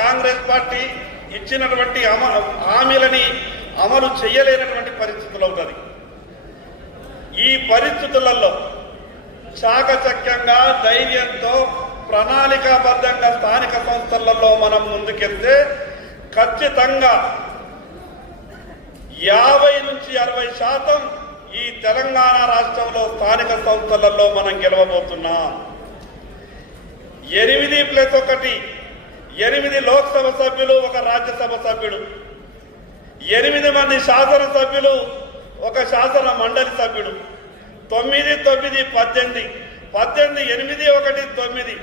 Congress party ఇచ్చినటువంటి హామీలని అమలు చేయలేనటువంటి పరిస్థితులు అవుతుంది. ఈ పరిస్థితులలో చాకచక్యంగా ధైర్యంతో ప్రణాళికాబద్ధంగా స్థానిక సంస్థలలో మనం ముందుకెళ్తే ఖచ్చితంగా 50 నుంచి 60% ఈ తెలంగాణ రాష్ట్రంలో స్థానిక సంస్థలలో మనం గెలవబోతున్నాం. 8+1 8 లోక్సభ సభ్యులు, 1 రాజ్యసభ సభ్యుడు, 8 మంది శాసనసభ్యులు, 1 శాసన మండలి సభ్యుడు, 9, 9, 18, 18, 8, 1, 9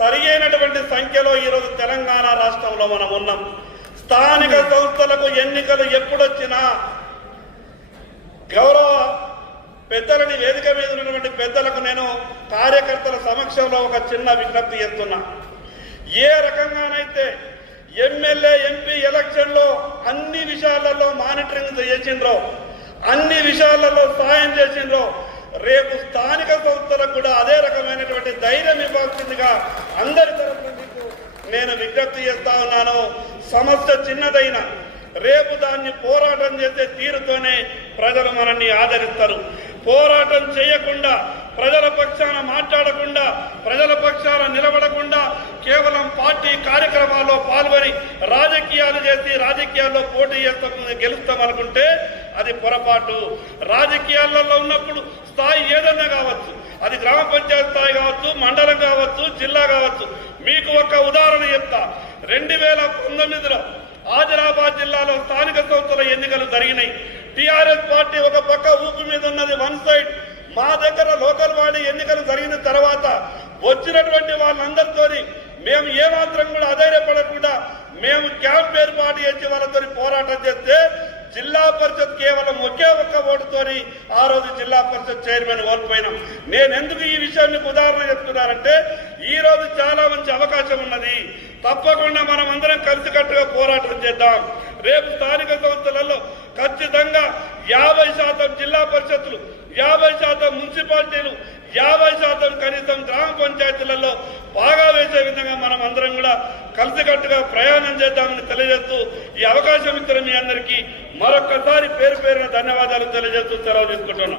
సరియైనటువంటి సంఖ్యలో ఈరోజు తెలంగాణ రాష్ట్రంలో మనం ఉన్నాం. స్థానిక సంస్థలకు ఎన్నికలు ఎప్పుడొచ్చినా గౌరవ పెద్దలని, వేదిక మీద ఉన్నటువంటి పెద్దలకు నేను కార్యకర్తల సమక్షంలో ఒక చిన్న విజ్ఞప్తి చేస్తున్నా. ఏ రకంగానైతే ఎమ్మెల్యే ఎంపీ ఎలక్షన్లో అన్ని విషయాలలో మానిటరింగ్ చేసిండ్రో, అన్ని విషయాలలో సాయం చేసిండ్రో, రేపు స్థానిక సంస్థలకు కూడా అదే రకమైనటువంటి ధైర్యం ఇవ్వాల్సిందిగా అందరి తరఫున మీకు నేను విజ్ఞప్తి చేస్తా ఉన్నాను. సమస్య చిన్నదైన రేపు దాన్ని పోరాటం చేసే తీరుతోనే ప్రజలు మనల్ని ఆదరిస్తారు. పోరాటం చేయకుండా, ప్రజల పక్షాన మాట్లాడకుండా, ప్రజల పక్షాన నిలబడకుండా కేవలం పార్టీ కార్యక్రమాల్లో పాల్గొని రాజకీయాలు చేసి రాజకీయాల్లో పోటీ చేస్తాం, గెలుస్తామనుకుంటే అది పొరపాటు. రాజకీయాలలో ఉన్నప్పుడు స్థాయి ఏదన్నా కావచ్చు, అది గ్రామ పంచాయతీ స్థాయి కావచ్చు, మండలం కావచ్చు, జిల్లా కావచ్చు. మీకు ఒక ఉదాహరణ చెప్తా. 2019లో ఆదిలాబాద్ జిల్లాలో స్థానిక సంస్థల ఎన్నికలు జరిగినాయి. టీఆర్ఎస్ పార్టీ ఒక పక్క ఊపు మీద ఉన్నది, వన్ సైడ్. మా దగ్గర లోకల్ బాడీ ఎన్నికలు జరిగిన తర్వాత వచ్చినటువంటి వాళ్ళందరితో మేము ఏమాత్రం కూడా అధైర్యపడకుండా మేము క్యాంప్ ఏర్పాటు చేసి వాళ్ళతో పోరాటం చేస్తే జిల్లా పరిషత్ కేవలం ఒకే ఒక్క ఓటుతోని ఆ రోజు జిల్లా పరిషత్ చైర్మన్ కోల్పోయినాం. నేను ఎందుకు ఈ విషయాన్ని ఉదాహరణ చెప్తున్నానంటే ఈ రోజు చాలా మంచి అవకాశం ఉన్నది. తప్పకుండా మనం అందరం కలిసికట్టుగా పోరాటం చేద్దాం. రేపు స్థానిక సంస్థలలో ఖచ్చితంగా 50% జిల్లా పరిషత్తులు, 50% మున్సిపాలిటీలు, 50% కనీసం గ్రామ పంచాయతీలలో బాగా వేసే విధంగా మనం అందరం కూడా కలిసికట్టుగా ప్రయాణం చేద్దామని తెలియజేస్తూ ఈ అవకాశం ఇచ్చిన మీ అందరికీ మరొక్కసారి పేరు పేరున ధన్యవాదాలు తెలియజేస్తూ సెలవు తీసుకుంటున్నాం.